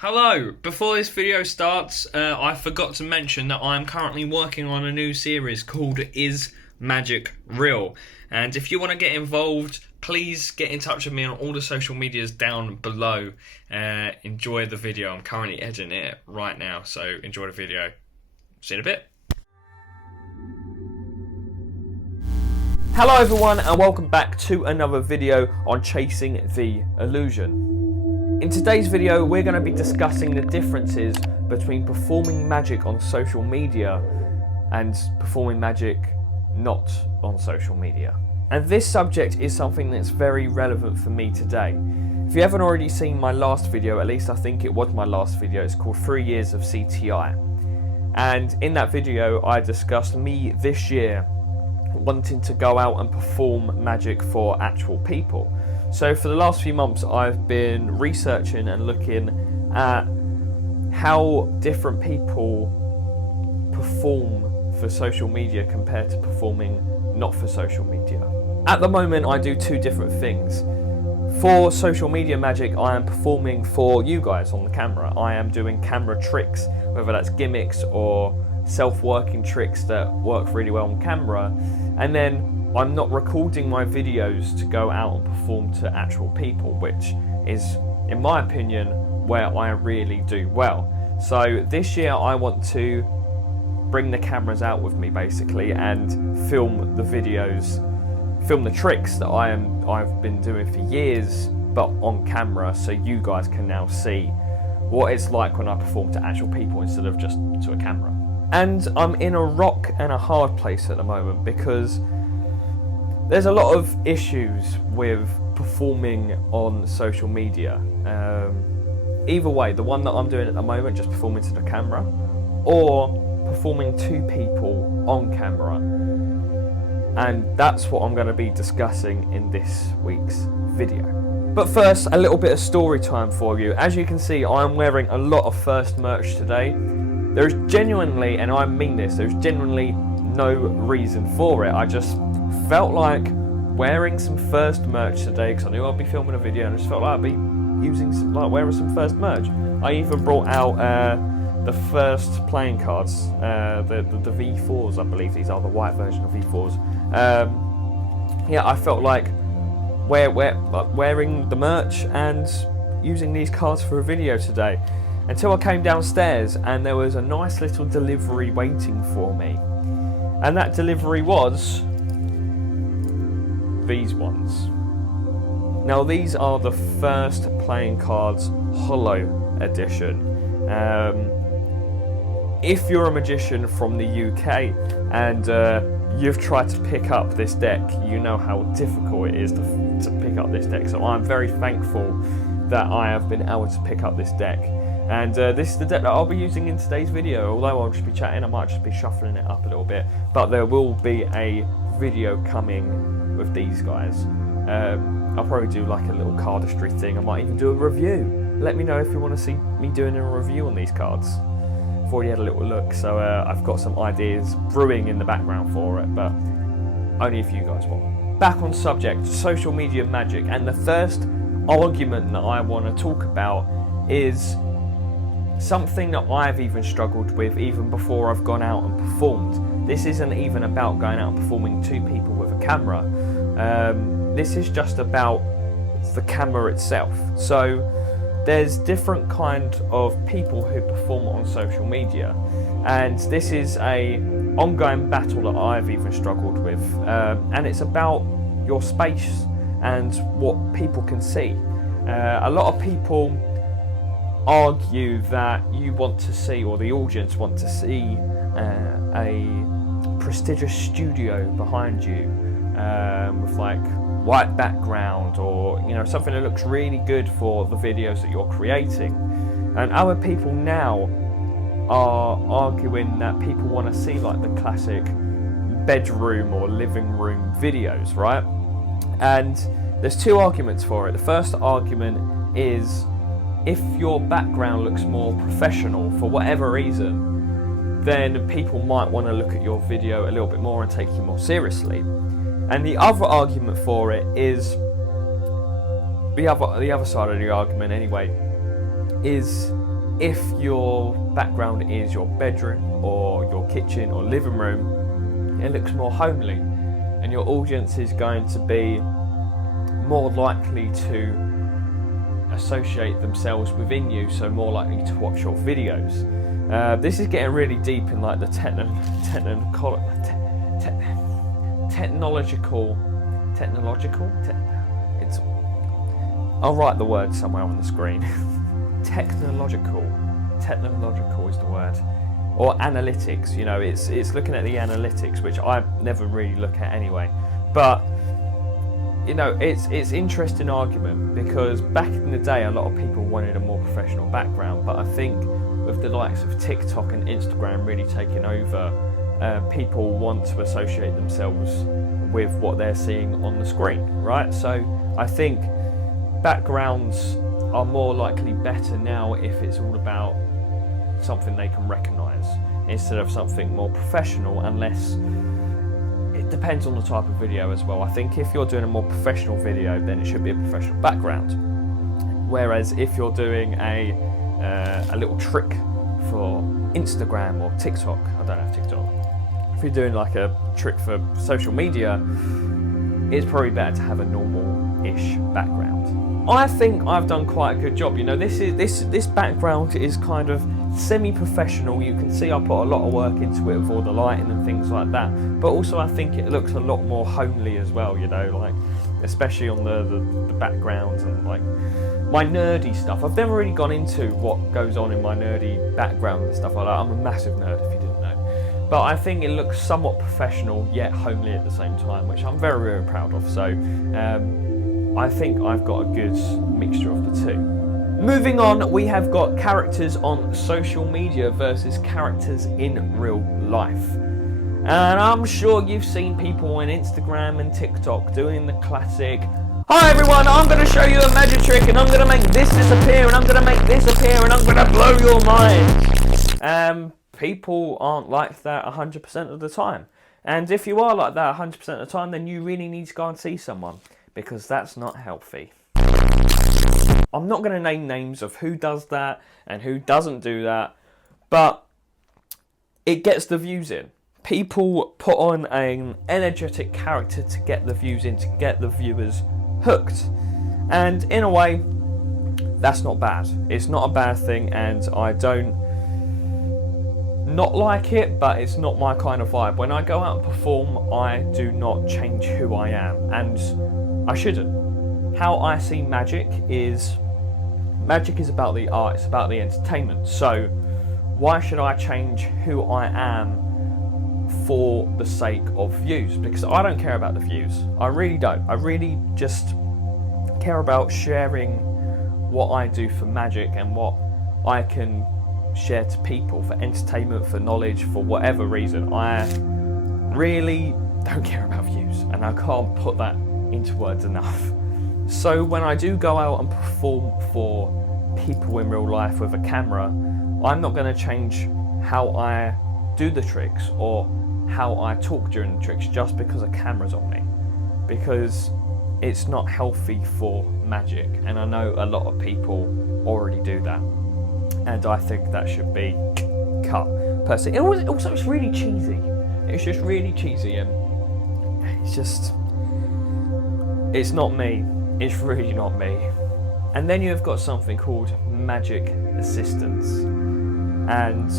Hello! Before this video starts, I forgot to mention that I'm currently working on a new series called Is Magic Real? And if you want to get involved, please get in touch with me on all the social medias down below. Enjoy the video. I'm currently editing it right now, so enjoy the video. See you in a bit. Hello everyone and welcome back to another video on chasing the illusion. In today's video we're going to be discussing the differences between performing magic on social media and performing magic not on social media. And this subject is something that's very relevant for me today. If you haven't already seen my last video, at least I think it was my last video, it's called 3 Years of CTI. And in that video I discussed me this year wanting to go out and perform magic for actual people. So for the last few months I've been researching and looking at how different people perform for social media compared to performing not for social media. At the moment I do two different things. For social media magic I am performing for you guys on the camera. I am doing camera tricks, whether that's gimmicks or self-working tricks that work really well on camera, and then I'm not recording my videos to go out and perform to actual people, which is, in my opinion, where I really do well. So this year I want to bring the cameras out with me basically and film the videos, film the tricks that I've been doing for years but on camera, so you guys can now see what it's like when I perform to actual people instead of just to a camera. And I'm in a rock and a hard place at the moment because there's a lot of issues with performing on social media. Either way, the one that I'm doing at the moment, just performing to the camera, or performing to people on camera. And that's what I'm going to be discussing in this week's video. But first, a little bit of story time for you. As you can see, I'm wearing a lot of First merch today. There's genuinely, and I mean this, there's genuinely no reason for it. I just felt like wearing some First merch today because I knew I'd be filming a video and I just felt like I'd be wearing some First merch. I even brought out the First playing cards, the V4s, I believe these are, the white version of V4s. Yeah, I felt like wearing the merch and using these cards for a video today. Until I came downstairs and there was a nice little delivery waiting for me. And that delivery was these ones. Now these are the First playing cards Holo edition. If you're a magician from the UK and you've tried to pick up this deck, you know how difficult it is to pick up this deck. So I'm very thankful that I have been able to pick up this deck. And this is the deck that I'll be using in today's video. Although I'll just be chatting, I might just be shuffling it up a little bit. But there will be a video coming with these guys. I'll probably do like a little cardistry thing. I might even do a review. Let me know if you want to see me doing a review on these cards. I've already had a little look, so I've got some ideas brewing in the background for it, but only if you guys want. Back on subject, social media magic, and the first argument that I want to talk about is something that I've even struggled with even before I've gone out and performed. This isn't even about going out and performing to people with a camera. This is just about the camera itself. So there's different kind of people who perform on social media, and this is a ongoing battle that I've even struggled with, and it's about your space and what people can see. A lot of people argue that you want to see, or the audience want to see, a prestigious studio behind you with like white background, or something that looks really good for the videos that you're creating. And other people now are arguing that people want to see like the classic bedroom or living room videos, right? And there's two arguments for it. The first argument is, if your background looks more professional for whatever reason, then people might want to look at your video a little bit more and take you more seriously. And the other argument for it is, the other side of the argument anyway, is if your background is your bedroom or your kitchen or living room, it looks more homely, and your audience is going to be more likely to associate themselves within you, so more likely to watch your videos. This is getting really deep in like the I'll write the word somewhere on the screen. Technological is the word. Or analytics, you know, it's looking at the analytics, which I never really look at anyway. But you know, it's interesting argument, because back in the day a lot of people wanted a more professional background, but I think with the likes of TikTok and Instagram really taking over, people want to associate themselves with what they're seeing on the screen, right? So I think backgrounds are more likely better now if it's all about something they can recognise instead of something more professional, unless it depends on the type of video as well. I think if you're doing a more professional video, then it should be a professional background, whereas if you're doing a little trick for Instagram or TikTok, I don't have TikTok, if you're doing like a trick for social media, it's probably better to have a normal-ish background. I think I've done quite a good job. You know, this background is kind of semi-professional. You can see I put a lot of work into it with all the lighting and things like that. But also I think it looks a lot more homely as well, you know, like especially on the backgrounds and like my nerdy stuff. I've never really gone into what goes on in my nerdy background and stuff like that. I'm a massive nerd, if you didn't know. But I think it looks somewhat professional yet homely at the same time, which I'm very, very proud of. So I think I've got a good mixture of the two. Moving on, we have got characters on social media versus characters in real life. And I'm sure you've seen people on Instagram and TikTok doing the classic, "Hi everyone, I'm going to show you a magic trick and I'm going to make this disappear and I'm going to make this appear and I'm going to blow your mind." People aren't like that 100% of the time. And if you are like that 100% of the time, then you really need to go and see someone, because that's not healthy. I'm not going to name names of who does that and who doesn't do that, but it gets the views in. People put on an energetic character to get the views in, to get the viewers hooked. And in a way, that's not bad. It's not a bad thing, and I don't not like it, but it's not my kind of vibe. When I go out and perform, I do not change who I am, and I shouldn't. How I see magic is about the art, it's about the entertainment. So why should I change who I am for the sake of views? Because I don't care about the views. I really don't. I really just care about sharing what I do for magic and what I can share to people for entertainment, for knowledge, for whatever reason. I really don't care about views, and I can't put that into words enough. So when I do go out and perform for people in real life with a camera, I'm not going to change how I do the tricks or how I talk during the tricks just because a camera's on me, because it's not healthy for magic, and I know a lot of people already do that, and I think that should be cut personally. Also, it's really cheesy. It's just really cheesy, and it's not me. It's really not me. And then you've got something called magic assistants. And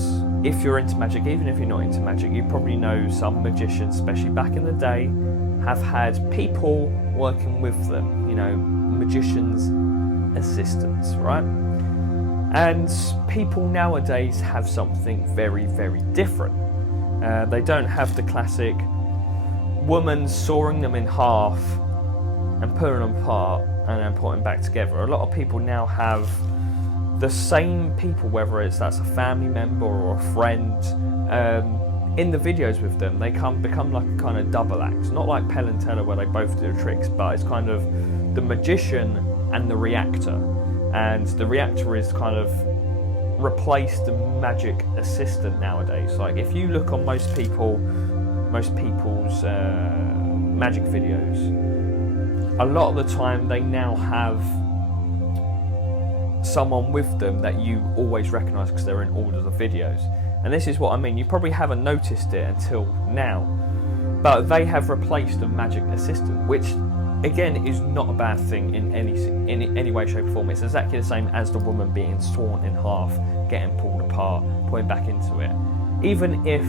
if you're into magic, even if you're not into magic, you probably know some magicians, especially back in the day, have had people working with them, you know, magicians' assistants, right? And people nowadays have something very, very different. They don't have the classic woman sawing them in half and pulling them apart and then putting back together. A lot of people now have the same people, whether that's a family member or a friend, in the videos with them. They become like a kind of double act. Not like Penn and Teller where they both do the tricks, but it's kind of the magician and the reactor. And the reactor is kind of replaced the magic assistant nowadays. Like if you look on most people's magic videos, a lot of the time they now have someone with them that you always recognise because they're in all of the videos. And this is what I mean, you probably haven't noticed it until now, but they have replaced a magic assistant, which again is not a bad thing in any way, shape or form. It's exactly the same as the woman being torn in half, getting pulled apart, putting back into it. Even if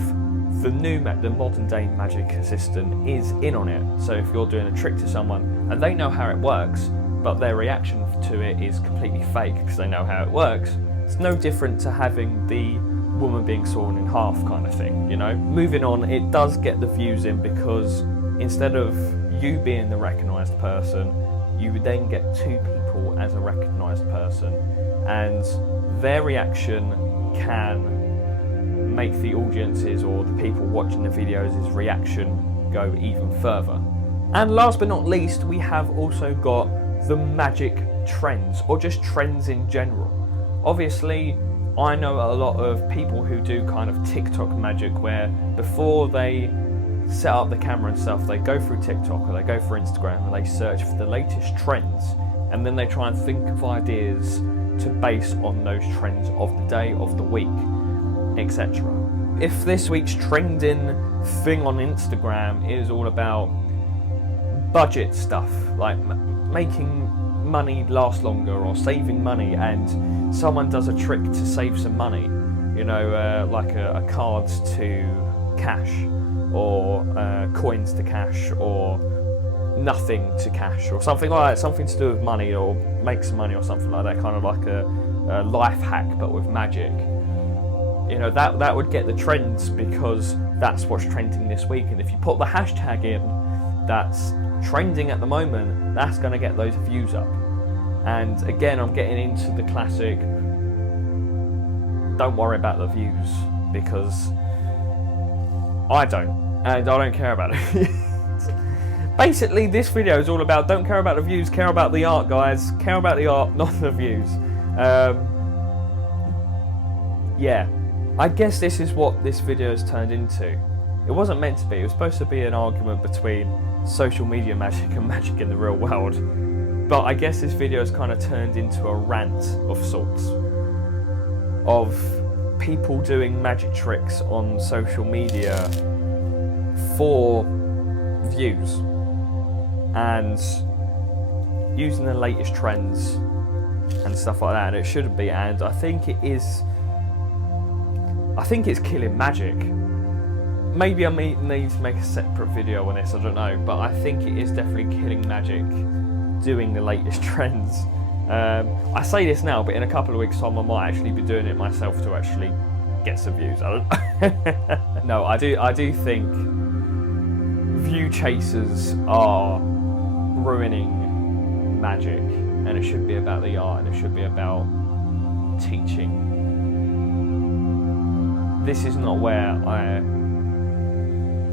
the modern day magic assistant is in on it, so if you're doing a trick to someone and they know how it works, but their reaction to it is completely fake because they know how it works, it's no different to having the woman being sawn in half kind of thing, you know? Moving on, it does get the views in because instead of you being the recognised person, you would then get two people as a recognised person, and their reaction can make the audiences or the people watching the videos' reaction go even further. And last but not least, we have also got the magic trends, or just trends in general. Obviously, I know a lot of people who do kind of TikTok magic where before they set up the camera and stuff, they go through TikTok or they go through Instagram and they search for the latest trends, and then they try and think of ideas to base on those trends of the day, of the week, etc. If this week's trending thing on Instagram is all about budget stuff, like making money last longer or saving money, and someone does a trick to save some money, you know, like a cards to cash, or coins to cash, or nothing to cash, or something like that, something to do with money or make some money or something like that, kind of like a life hack but with magic. You know, that would get the trends because that's what's trending this week, and if you put the hashtag in that's trending at the moment, that's going to get those views up. And again, I'm getting into the classic don't worry about the views, because I don't, and I don't care about it. Basically, this video is all about don't care about the views, care about the art, guys. Care about the art, not the views. Yeah, I guess this is what this video has turned into. It wasn't meant to be. It was supposed to be an argument between social media magic and magic in the real world. But I guess this video has kind of turned into a rant of sorts, of people doing magic tricks on social media for views and using the latest trends and stuff like that, and it shouldn't be, and I think it is. I think it's killing magic. Maybe I need to make a separate video on this, I don't know, but I think it is definitely killing magic doing the latest trends. I say this now, but in a couple of weeks' time I might actually be doing it myself to actually get some views. I don't No, I do think view chasers are ruining magic, and it should be about the art, and it should be about teaching. This is not where I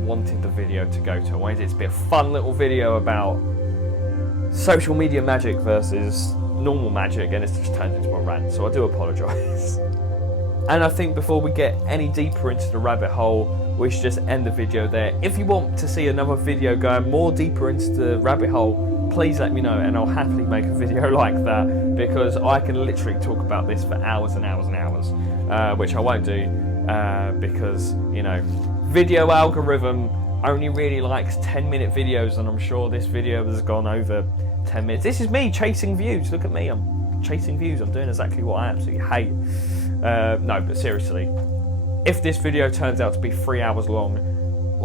wanted the video to go to. I wanted it to be a fun little video about social media magic versus normal magic, and it's just turned into a rant, so I do apologise. And I think before we get any deeper into the rabbit hole, we should just end the video there. If you want to see another video going more deeper into the rabbit hole, please let me know, and I'll happily make a video like that, because I can literally talk about this for hours and hours and hours, which I won't do, because, you know, video algorithm only really likes 10-minute videos, and I'm sure this video has gone over 10 minutes. This is me chasing views. Look at me, I'm chasing views. I'm doing exactly what I absolutely hate. No, but seriously, if this video turns out to be 3 hours long,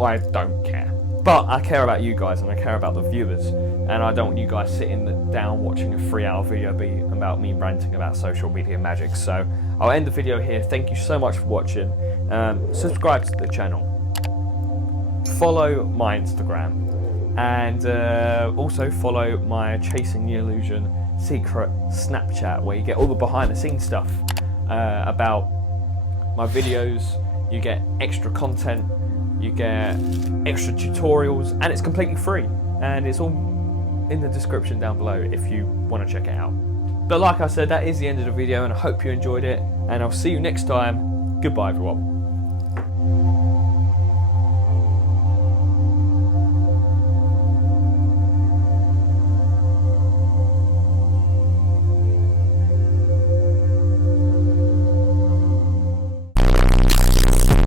I don't care. But I care about you guys, and I care about the viewers, and I don't want you guys sitting down watching a 3-hour video be about me ranting about social media magic. So I'll end the video here. Thank you so much for watching. Subscribe to the channel. Follow my Instagram, and also follow my Chasing the Illusion secret Snapchat, where you get all the behind the scenes stuff about my videos. You get extra content, you get extra tutorials, and it's completely free, and it's all in the description down below if you want to check it out. But like I said, that is the end of the video, and I hope you enjoyed it, and I'll see you next time. Goodbye, everyone.